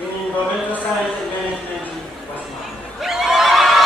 in environmental science and management wasimama.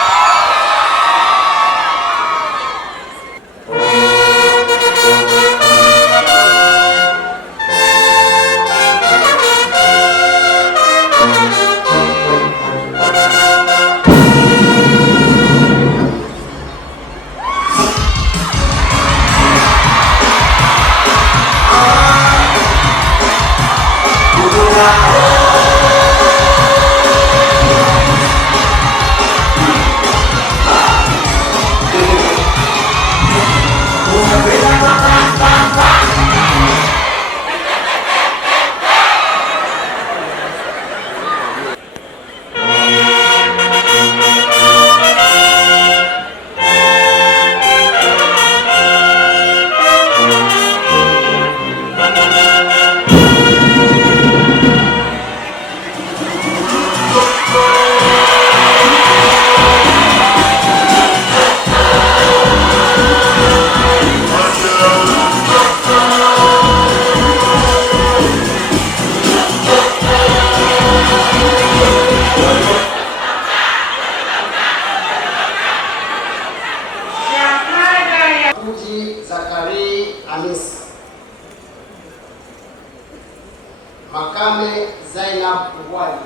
Makame Zainab Uwali,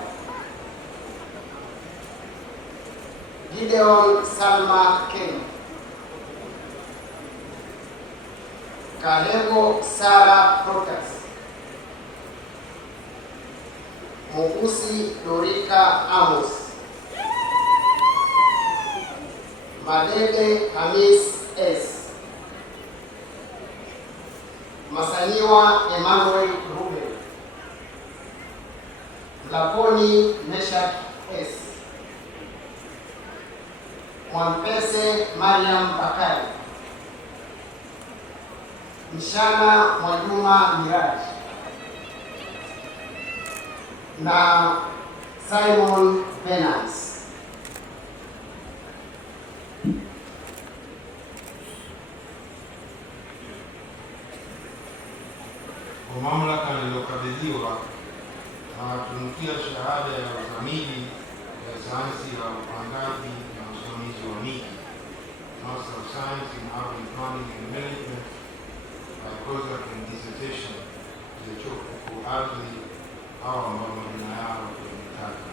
Gideon Salma Ken, Kalego Sara Protas, Mokusi Dorika Amos, Madede Hamis S, Masaniwa Emmanuel Ruben, Laponi Meshak S, Mwampese Mariam Bakari, Mshana Mwajuma Miraj na Simon Venance. Kwa mamlaka niliyokabidhiwa nawatunukia shahada ya uzamili ya sayansi ya upangaji na usimamizi wa miji, Master of Science in Urban Planning and Management by postdoc and dissertation ya chuo kikuu ardhi, hawa ambao majina yao yametaka.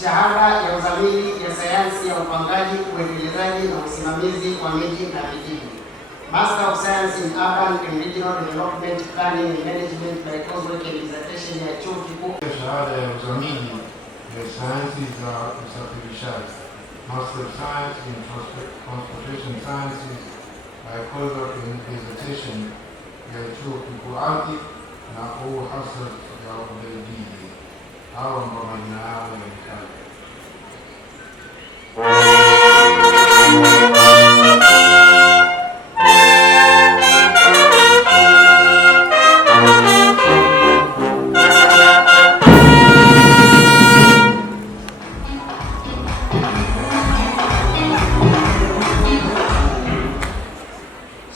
Shahada ya uzamili ya sayansi ya upangaji, uendelezaji na usimamizi wa miji na vijiji, Master of Science in Urban and Regional Development Planning and Management by coursework and dissertation ya chuo kikuu. Shahada ya uzamili ya sayansi za usafirishaji, Master of Science in Transportation Sciences by coursework and dissertation ya chuo kikuu ardhi na uhasa ya Ubelgiji, hawa ambao majina yao yametaka.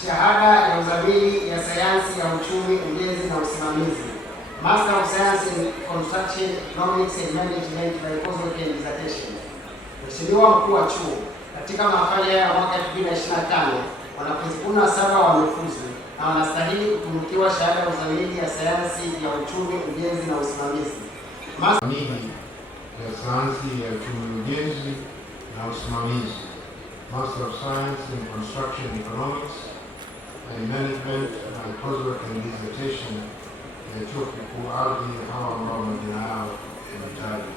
Shahada ya uzamili ya sayansi ya uchumi, ujenzi na usimamizi, Master of Science in Construction Economics and Management by coursework and dissertation. Mheshimiwa Mkuu wa Chuo, katika mahafali ya mwaka 2025 wanafunzi 17 wamefuzu na wanastahili kutunukiwa shahada ya uzamili ya sayansi ya uchumi, ujenzi na usimamizi, Master ya sayansi ya uchumi, ujenzi na usimamizi, Master of Science in Construction Economics and Management by coursework and dissertation ya chuo kikuu ardhi, hawa ambao majina yao yametajwa.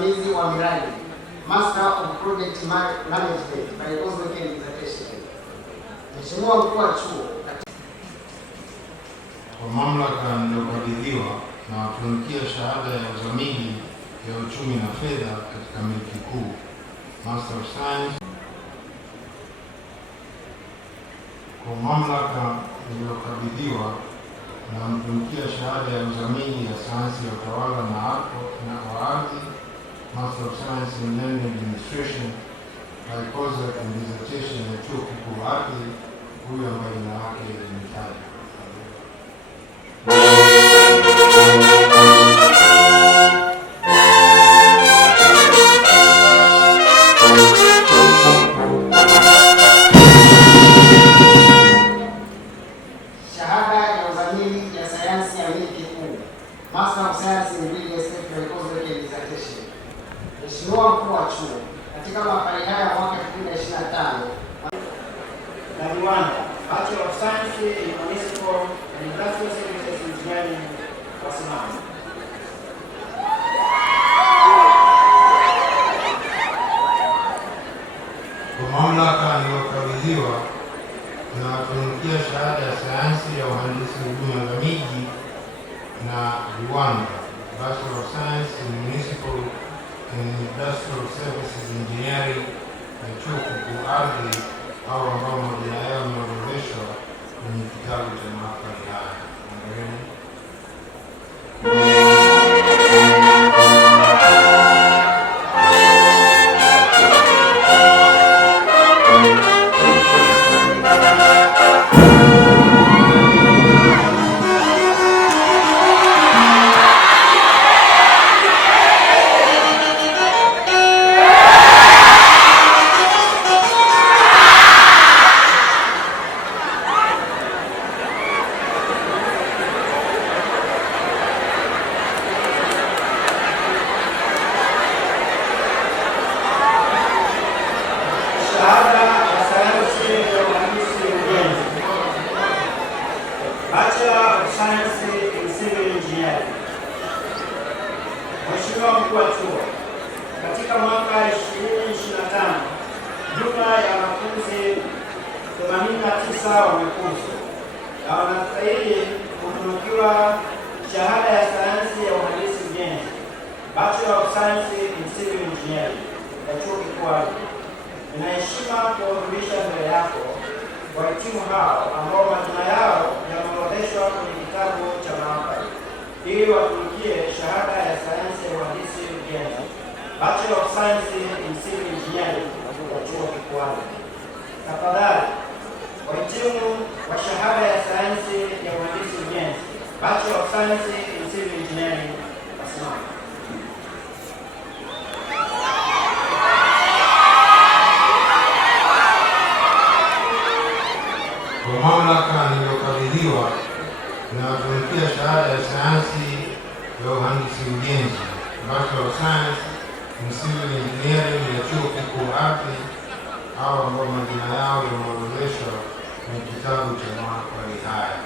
usimamizi wa miradi, Master of Project Management, by coursework and dissertation. Mheshimiwa mkuu wa chuo, kwa mamlaka niliyokabidhiwa na watunukia shahada ya uzamili ya uchumi na fedha katika milki kuu, Master of Science. Kwa mamlaka niliyokabidhiwa na mtunukia shahada ya uzamili ya sayansi ya utawala na ardhi, Master of Science in Land Administration, by coursework and dissertation ya chuo kikuu ardhi, huyu ambaye jina lake limetajwa. Master of Science in Real Estate by coursework and dissertation. Mheshimiwa mkuu wa chuo, katika mahafali haya mwaka 2025 na viwanda, Bachelor of Science in Municipal and Industrial Services Engineering wasimama. Kwa mamlaka niliyokabidhiwa na watunukia shahada ya sayansi ya uhandisi huduma za miji na viwanda, Bachelor of Science in Municipal and Industrial Services Engineering na chuo kikuu ardhi, au ambao majina yao yameorodheshwa kwenye kitabu cha mahafali haya. Bachelor of Science in Civil Engineering. Mheshimiwa mkuu wa chuo, katika mwaka 2025 jumla ya wanafunzi 89 wamefuzwa na wanastahili kutunukiwa shahada ya sayansi ya uhandisi ujenzi, Bachelor of Science in Civil Engineering ya chuo kikuu ardhi. Ninaheshima kuwajulisha mbele yako wahitimu hao ambao majina yao yameorodheshwa kwenye kitabu cha mahafali ili watunukie shahada ya sayansi ya uhandisi ujenzi, Bachelor of Science in Civil Engineering ya chuo kikuu ardhi. Tafadhali wahitimu wa shahada ya sayansi ya uhandisi ujenzi, Bachelor of Science in Civil Engineering wasimama. Kwa mamlaka niliyokabidhiwa na watunukia shahada ya sayansi ya uhandisi ujenzi, Bachelor of Science in Civil Engineering ya chuo kikuu ardhi, au ambao majina yao yameorodheshwa kwenye kitabu cha mahafali haya.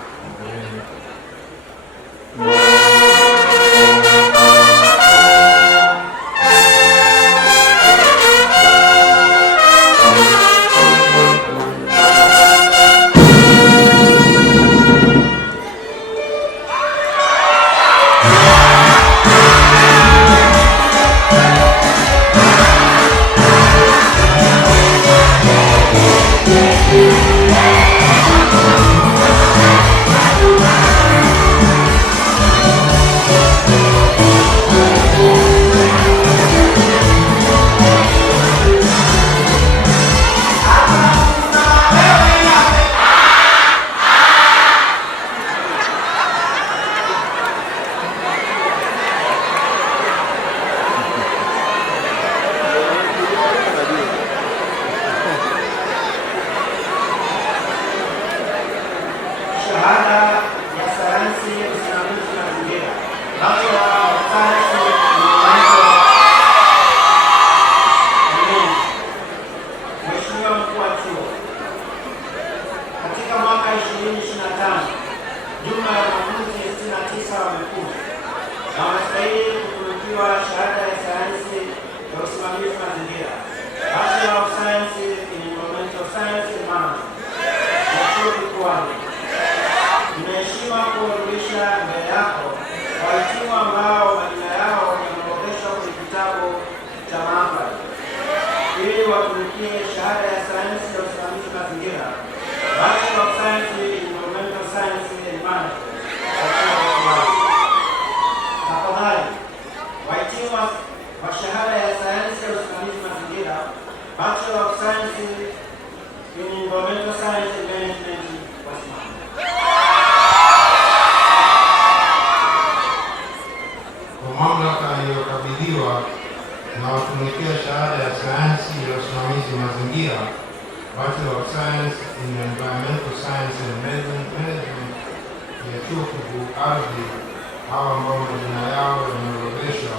Ardhi. Tunaheshima kuwajulisha mbele yako wahitimu ambao majina yao yameorodheshwa kwenye kitabu cha mahafali ili watumikie shahada ya sayansi ya usimamizi mazingira, Bachelor of Science in Environmental Science and Management. Tafadhali, wahitimu wa shahada ya sayansi ya usimamizi mazingira, Bachelor of Science in Environmental Science and Management wasimame. Kwa mamlaka iliyokabidhiwa na watumikia shahada ya sayansi ya usimamizi mazingira, Bachelor of Science in Environmental Science and Management ya Chuo Kikuu Ardhi, hawa ambao majina yao yameorodheshwa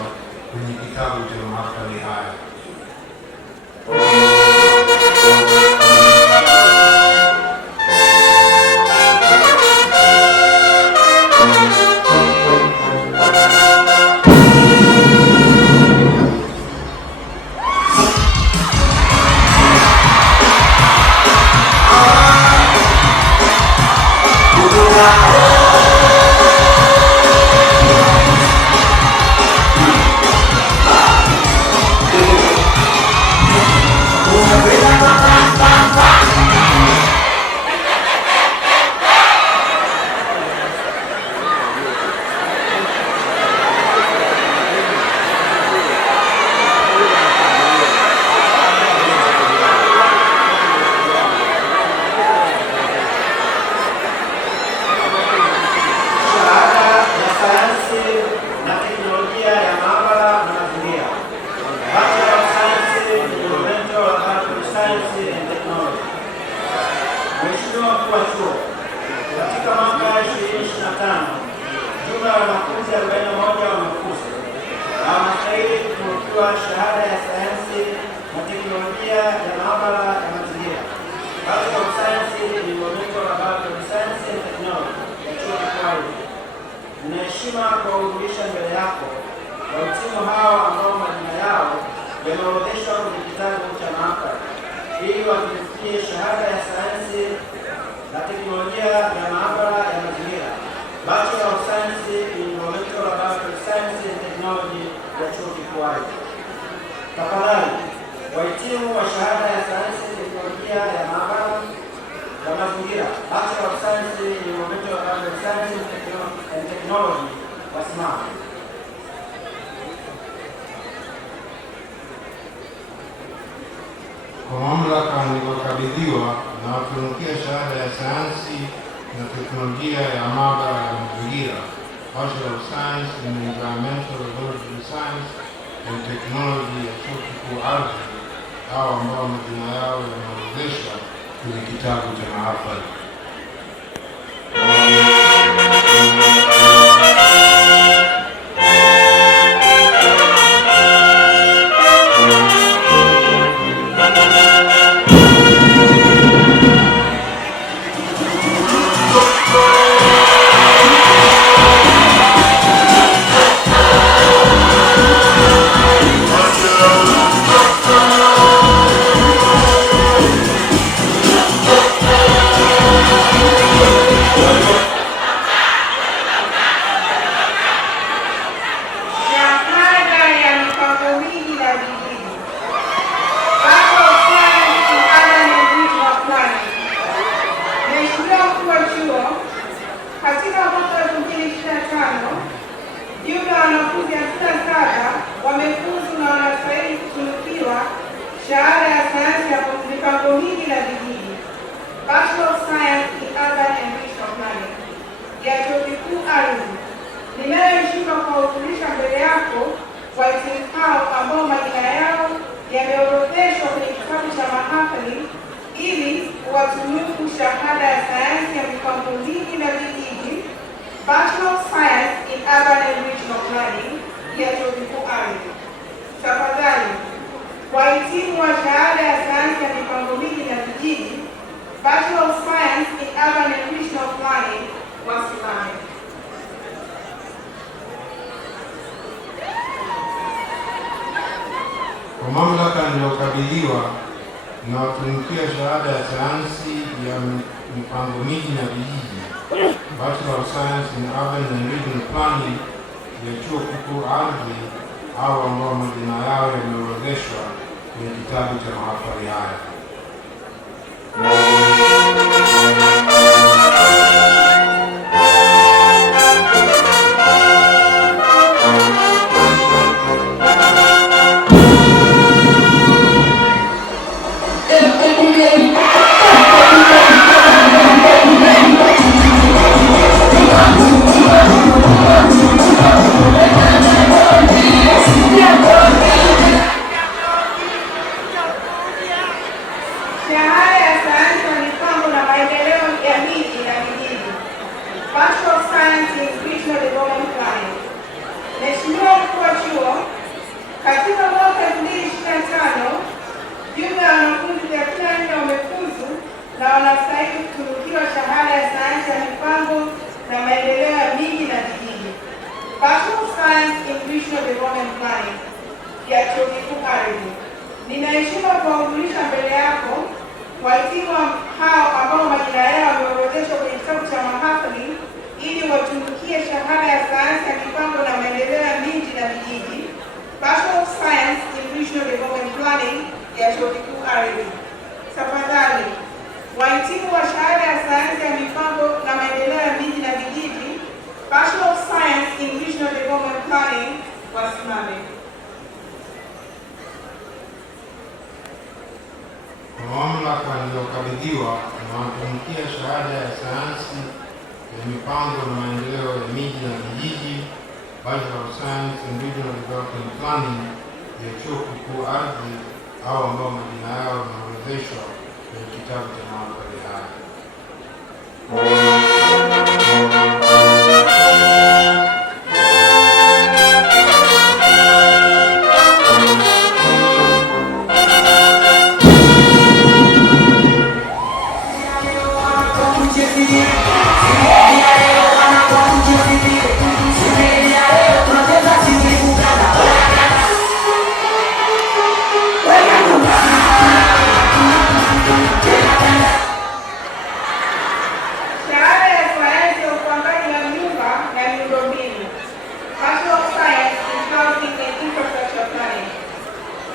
kwenye kitabu cha mahafali haya. Mheshimiwa Mkuu wa Chuo, katika mwaka 2025 jumla ya wanafunzi 41 wamefuzu na wanastahili kutunukiwa shahada ya sayansi na teknolojia ya maabara ya mazingira, Bachelor of Science in Environmental Laboratory Science and Technology ya Chuo Kikuu Ardhi. Ninaheshima kuwajulisha mbele yako wahitimu hao ambao majina yao yameorodheshwa kwenye kitabu cha mahafali ili watunukiwe shahada ya sayansi na teknolojia ya maabara ya mazingira, Bachelor of Science in Environmental Laboratory Science and Technology ya Chuo Kikuu Ardhi. Tafadhali, wahitimu wa shahada ya sayansi na teknolojia ya maabara ya mazingira, Bachelor of Science in Environmental Laboratory Science and Technology wasimame. Kwa mamlaka niliyokabidhiwa na watunukia shahada ya sayansi na teknolojia ya maabara ya mazingira, Bachelor of Science in Environmental Laboratory Science and Technology ya Chuo Kikuu Ardhi, hao ambao majina yao yameorodheshwa kwenye kitabu cha mahafali. Katika mwaka 2025 jumla ya wanafunzi 57 wamefuzu na wanastahili kutunukiwa shahada ya sayansi ya mipango miji na vijiji, Bachelor of Science in Urban and Regional Planning ya Chuo Kikuu Ardhi. Ninayoheshima kuwajulisha mbele yako wahitimu hao ambao majina yao yameorodheshwa kwenye kitabu cha mahafali ili kuwatunuku shahada ya sayansi ya mipango miji na vijiji, Bachelor of Science in Urban and Regional Planning ya Chuo Kikuu Ardhi. Tafadhali, wahitimu wa shahada ya sayansi ya mipango miji na vijiji, Bachelor of Science in Urban and Regional Planning wasimame. Kwa mamlaka niliyokabidhiwa na watunukia shahada ya sayansi ya mipango miji na vijiji, Bachelor of Science in Urban and Regional Planning ya Chuo Kikuu Ardhi, au ambao majina yao yameorodheshwa kwenye kitabu cha mahafali haya. Shahada ya sayansi ya mipango na maendeleo ya miji na vijiji, Bachelor of Science in Regional Development Planning. Mheshimiwa Mkuu wa Chuo, katika mwaka 2025 jumla ya wanafunzi 34 wamefuzu na wanastahili kutunukiwa shahada ya sayansi ya mipango na maendeleo ya miji na vijiji, Bachelor of Science in Regional Development Planning ya Chuo Kikuu Ardhi. Ninaheshima kuwajulisha mbele yako wahitimu hao ambao majina yao yameorodheshwa kwenye kitabu cha mahafali ili watunukie shahada ya sayansi ya mipango na maendeleo ya miji na vijiji, Bachelor of Science in Regional Development Planning ya Chuo Kikuu Ardhi. Tafadhali, wahitimu wa shahada ya sayansi ya mipango na maendeleo ya miji na vijiji, Bachelor of Science in Regional Development Planning, wasimame. Kwa mamlaka niliyokabidhiwa na watumikia shahada ya sayansi ya mipango na maendeleo ya miji na vijiji, Bachelor of Science in Regional Development Planning ya Chuo Kikuu Ardhi, au ambao majina yao yameorodheshwa kwenye kitabu cha mahafali haya.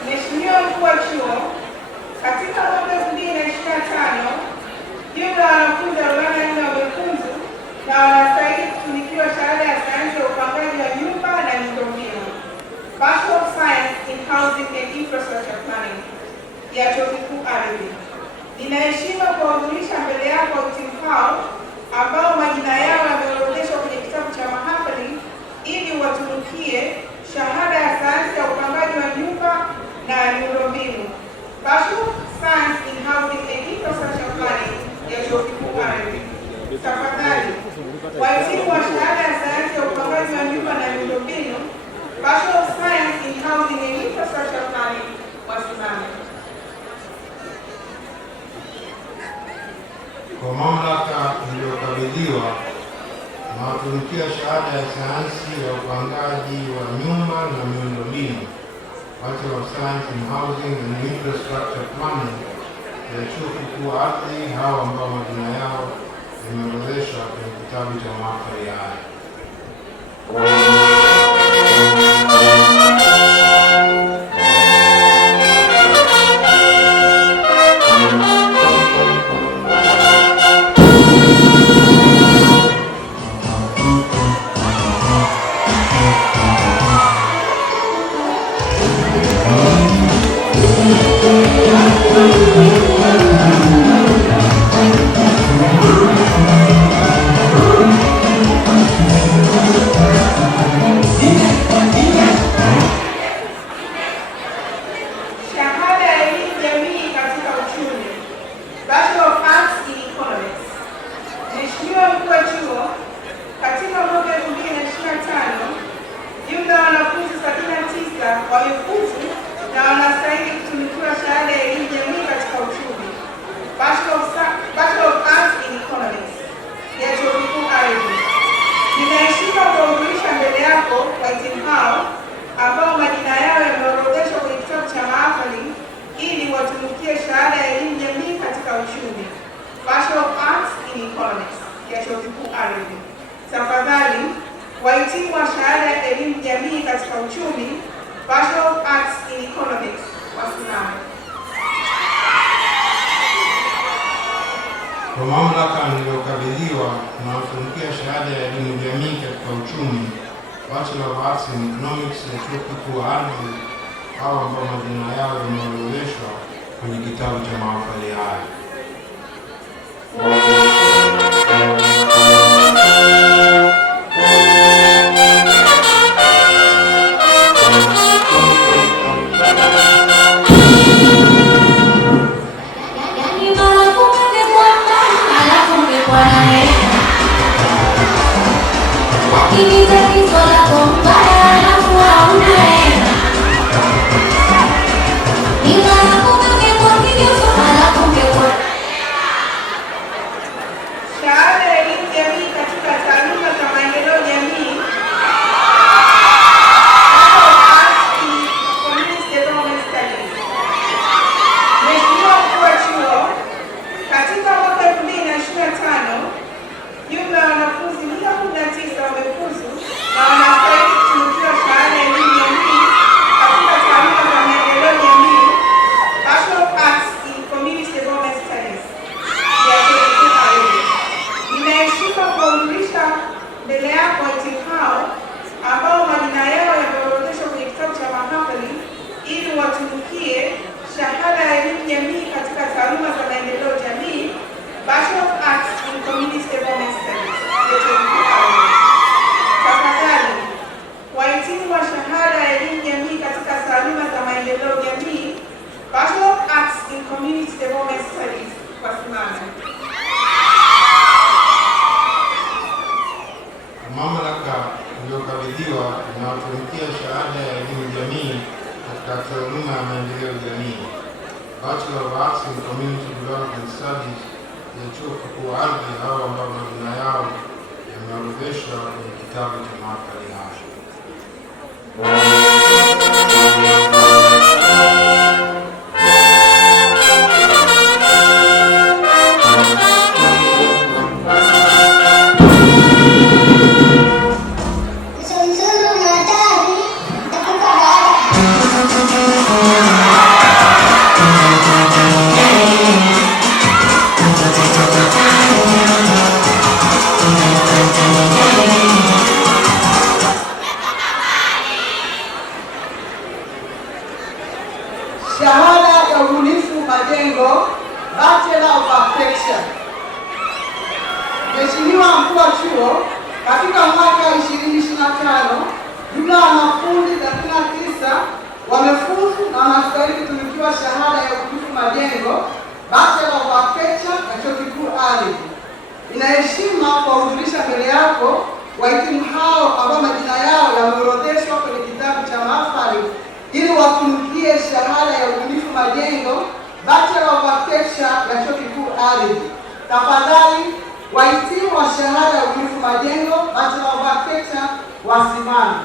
Mheshimiwa Mkuu wa Chuo, katika mwaka 2025 jumla ya wanafunzi 44 wamefuzu na wanastahili kutunukiwa shahada ya sayansi ya upangaji wa nyumba na miundombinu, Bachelor of Science in Housing and Infrastructure Planning ya Chuo Kikuu Ardhi. Ninaheshima kuwajulisha mbele yako wahitimu hao ambao majina yao yameorodheshwa kwenye kitabu cha mahafali ili watunukie shahada ya sayansi ya upangaji wa nyumba na miundombinu, Bachelor of Science in Housing and Infrastructure Planning ya Chuo Kikuu Ardhi. Tafadhali, wahitimu wa shahada ya sayansi ya upangaji wa nyumba na miundombinu, Bachelor of Science in Housing and Infrastructure Planning, wasimame. Kwa mamlaka niliyokabidhiwa na watumikia shahada ya sayansi ya upangaji wa nyumba na miundombinu, Bachelor of Science in Housing and Infrastructure Planning ya Chuo Kikuu Ardhi, hao ambao majina yao yameorodheshwa kwenye kitabu cha mahafali haya. Economics ya Chuo Kikuu Ardhi. Tafadhali wahitimu wa shahada ya elimu jamii katika uchumi, Bachelor of Arts in Economics, wasimame. Kwa mamlaka niliyokabidhiwa na watumikia shahada ya elimu jamii katika uchumi, Bachelor of Arts in Economics ya Chuo Kikuu Ardhi, hao ambao majina yao yameorodheshwa kwenye kitabu cha mahafali haya. Mamlaka iliyokabidhiwa na watumikia shahada ya elimu jamii katika taaluma ya maendeleo jamii, Bachelor of Arts in Community Development Studies ya Chuo Kikuu Ardhi, hao ambao majina yao yameorodheshwa kwenye kitabu cha mahafali haya. Shahada ya ubunifu majengo, Bachelor of Architecture. Mheshimiwa Mkuu wa Chuo, katika mwaka 2025 jumla ya wanafunzi 39 wamefuzu na wanastahili kutunukiwa shahada ya ubunifu majengo, Bachelor of Architecture ya Chuo Kikuu Ardhi. Ina heshima kuwahudhurisha mbele yako wahitimu hao ambao majina yao yameorodheshwa kwenye kitabu cha mahafali ili watunukie shahada ya ubunifu majengo, Bachelor of Architecture ya Chuo Kikuu Ardhi. Tafadhali wahitimu wa shahada ya ubunifu majengo, Bachelor of Architecture wasimame.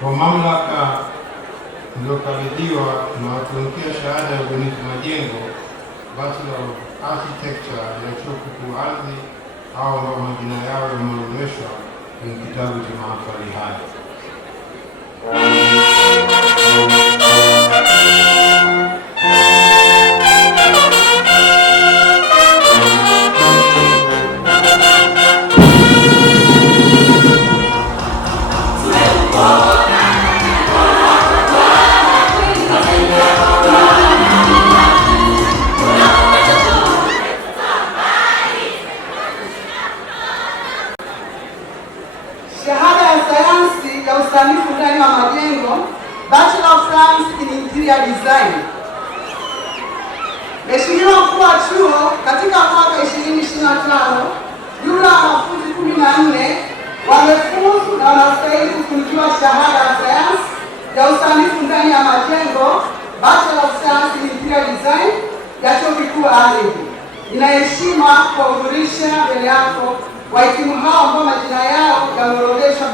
Kwa mamlaka niliyokabidhiwa na watumikia shahada ya ubunifu majengo, Bachelor of Architecture ya Chuo Kikuu Ardhi, hao ambao majina yao yameorodheshwa kwenye kitabu cha mahafali haya. Shahada ya sayansi ya usanifu ndani ya majengo, Bachelor of Science in Interior Design. Mheshimiwa Mkuu wa Chuo, katika mwaka 2025 jumla ya wanafunzi 14 wamefuzu na wanastahili kutunukiwa shahada ya sayansi ya usanifu ndani ya majengo, Bachelor of Science in Interior Design ya Chuo Kikuu Ardhi. Ina heshima kuwahudhurisha mbele yako wahitimu hao ambao majina yao yameorodheshwa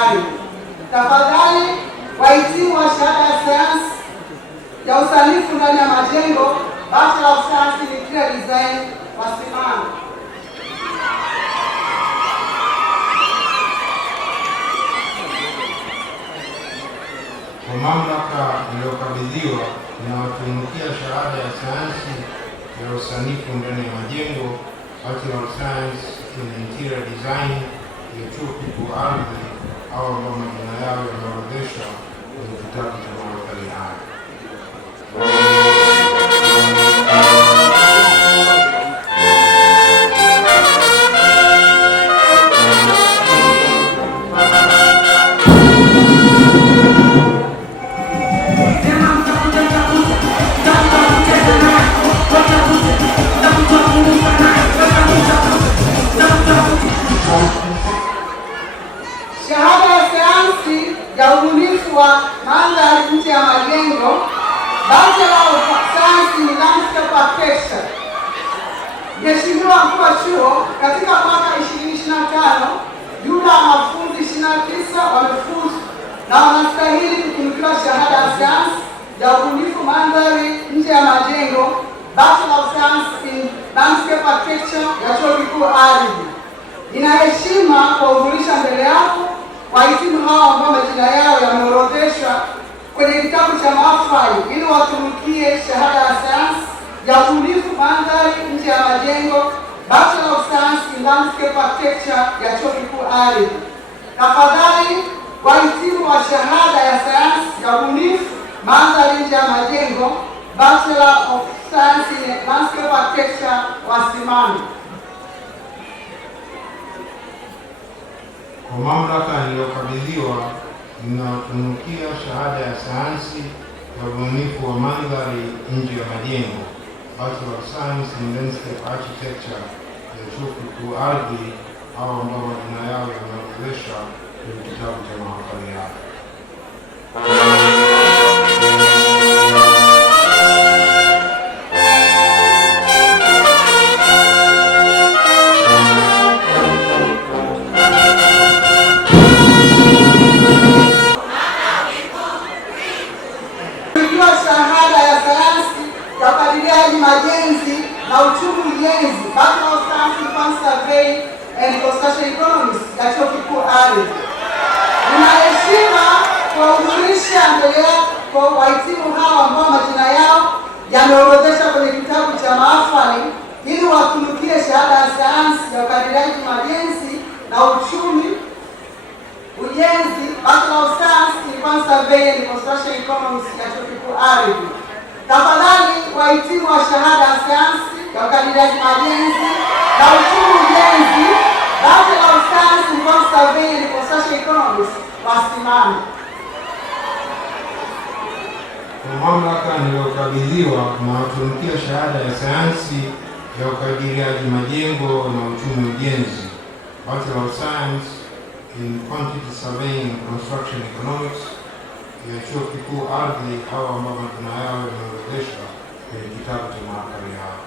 ardhi. Tafadhali wahitimu wa shahada ya sayansi ya usanifu ndani ya majengo, Bachelor of Science in Interior Design, wasimame. Kwa mamlaka iliyokabidhiwa inawatunukia shahada ya sayansi ya usanifu ndani ya majengo, Bachelor of Science in Interior Design ya Chuo Kikuu Ardhi, au ambao majina yao yameorodheshwa kwenye kitabu cha mahafali haya. Shahada ya sayansi ya ubunifu wa mandhari nje ya majengo, Bachelor of Science in Landscape Architecture. Mheshimiwa Mkuu wa Chuo, katika mwaka 2025 jumla ya wanafunzi 29 wamefuzu na wanastahili kutunukiwa shahada ya sayansi ya ubunifu mandhari nje ya majengo, Bachelor of Science in Landscape Architecture ya Chuo Kikuu Ardhi. Nina heshima kuwajulisha mbele yako wahitimu hao ambao majina yao yameorodheshwa kwenye kitabu cha mahafali ili watunukie shahada ya sayansi ya ubunifu mandhari nje ya majengo, Bachelor of Science in Landscape Architecture ya Chuo Kikuu Ardhi. Tafadhali wahitimu wa shahada ya sayansi ya ubunifu mandhari nje ya majengo, Bachelor of Science in Landscape Architecture wasimame. Kwa mamlaka niliyokabidhiwa ninatunukia shahada ya sayansi ya ubunifu wa mandhari nje ya majengo, Bachelor of Science in Landscape Architecture ya Chuo Kikuu Ardhi, au ambao majina yao yameorodheshwa kwenye kitabu cha mahafali haya. Shahada ya sayansi ya ukadiriaji majenzi na uchumi ujenzi, Bachelor of Science in Urban Survey and Construction Economics ya Chuo Kikuu Ardhi. Nina heshima kuwajulisha mbele yako wahitimu hao ambao majina yao yameorodheshwa kwenye kitabu cha mahafali ili watunukie shahada ya sayansi ya ukadiriaji majenzi na uchumi ujenzi, Bachelor of Science in Urban Survey and Construction Economics ya Chuo Kikuu Ardhi. Tafadhali wahitimu wa shahada ya sayansi ya ukadiriaji majenzi na uchumi ujenzi, Bachelor of Science in Urban Survey and Construction Economics wasimame. Kwa mamlaka niliyokabidhiwa nawatunukia shahada ya sayansi ya ukadiriaji majengo na uchumi ujenzi, Bachelor of Science in Quantity Surveying and Construction Economics ya Chuo Kikuu Ardhi, au ambao majina yao yameorodheshwa kwenye kitabu cha mahafali haya.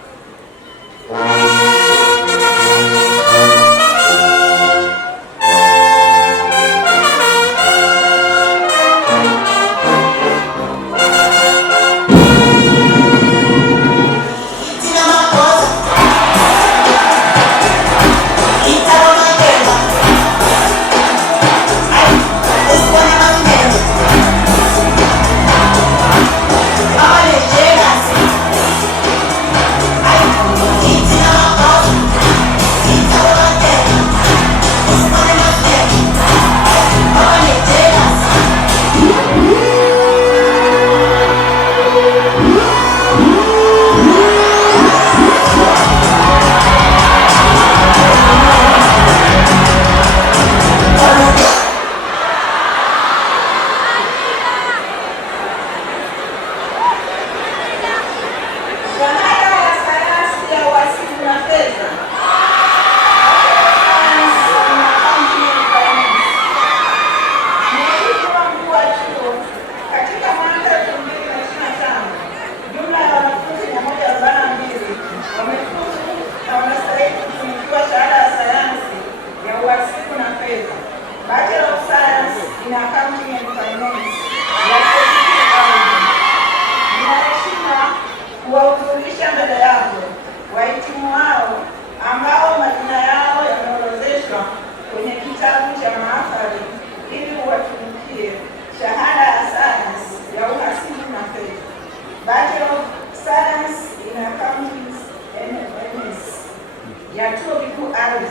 ya Chuo Kikuu Ardhi.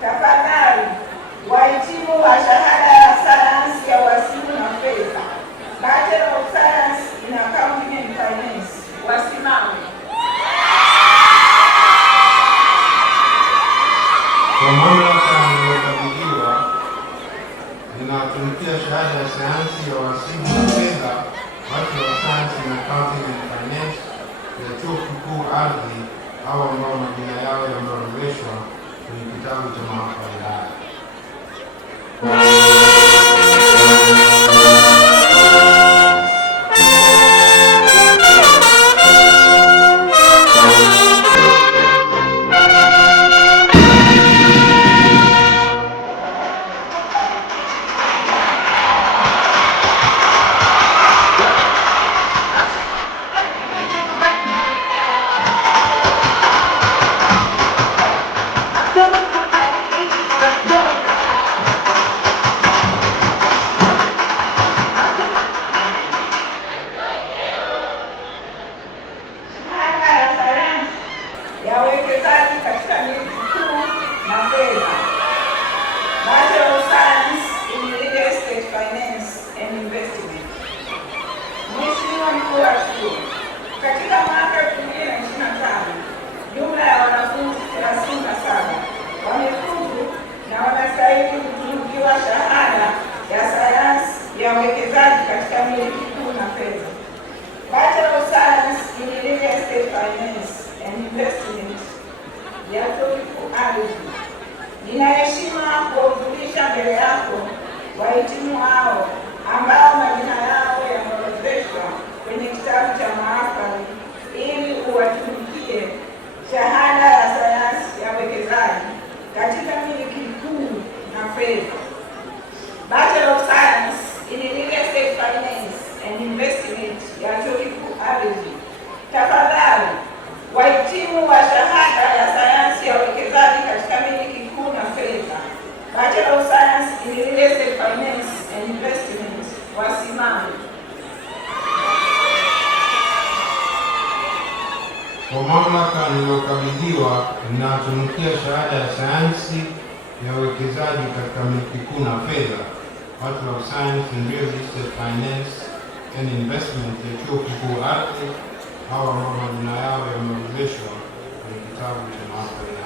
Tafadhali wahitimu wa shahada ya sayansi ya uhasibu na fedha, Bachelor of Science in Accounting and Finance, wasimame. Kwa mamlaka niliyokabidhiwa, ninatunukia shahada ya sayansi ya uhasibu na fedha, Bachelor of Science in Accounting and Finance ya Chuo Kikuu Ardhi, hao ambao majina yao yameorodheshwa kwenye kitabu cha maafa ya wilaya. Katika mwaka 2025, jumla ya wanafunzi 37 wamefuzu na wanastahili kutunukiwa shahada ya sayansi ya uwekezaji katika miliki kuu na fedha, Bachelor of Science in Real Estate Finance and Investment ya Chuo Kikuu Ardhi. Nina heshima kuwajulisha mbele yako wahitimu hao ambao majina yao yameorodheshwa kwenye kitabu cha mahafali ili uwatunukie shahada ya sayansi ya uwekezaji katika miliki kuu na fedha, Bachelor of Science in Real Estate Finance and Investment ya Chuo Kikuu Ardhi. Tafadhali wahitimu wa shahada ya sayansi ya uwekezaji katika miliki kuu na fedha, Bachelor of Science in Real Estate Finance and Investment, wasimame. Kwa mamlaka niliyokabidhiwa, ninatunukia shahada ya sayansi ya uwekezaji katika miliki kuu na fedha, Bachelor of Science in Real Estate Finance and Investment ya Chuo Kikuu Ardhi, hawa ambao majina yao yameorodheshwa kwenye kitabu cha mahafali.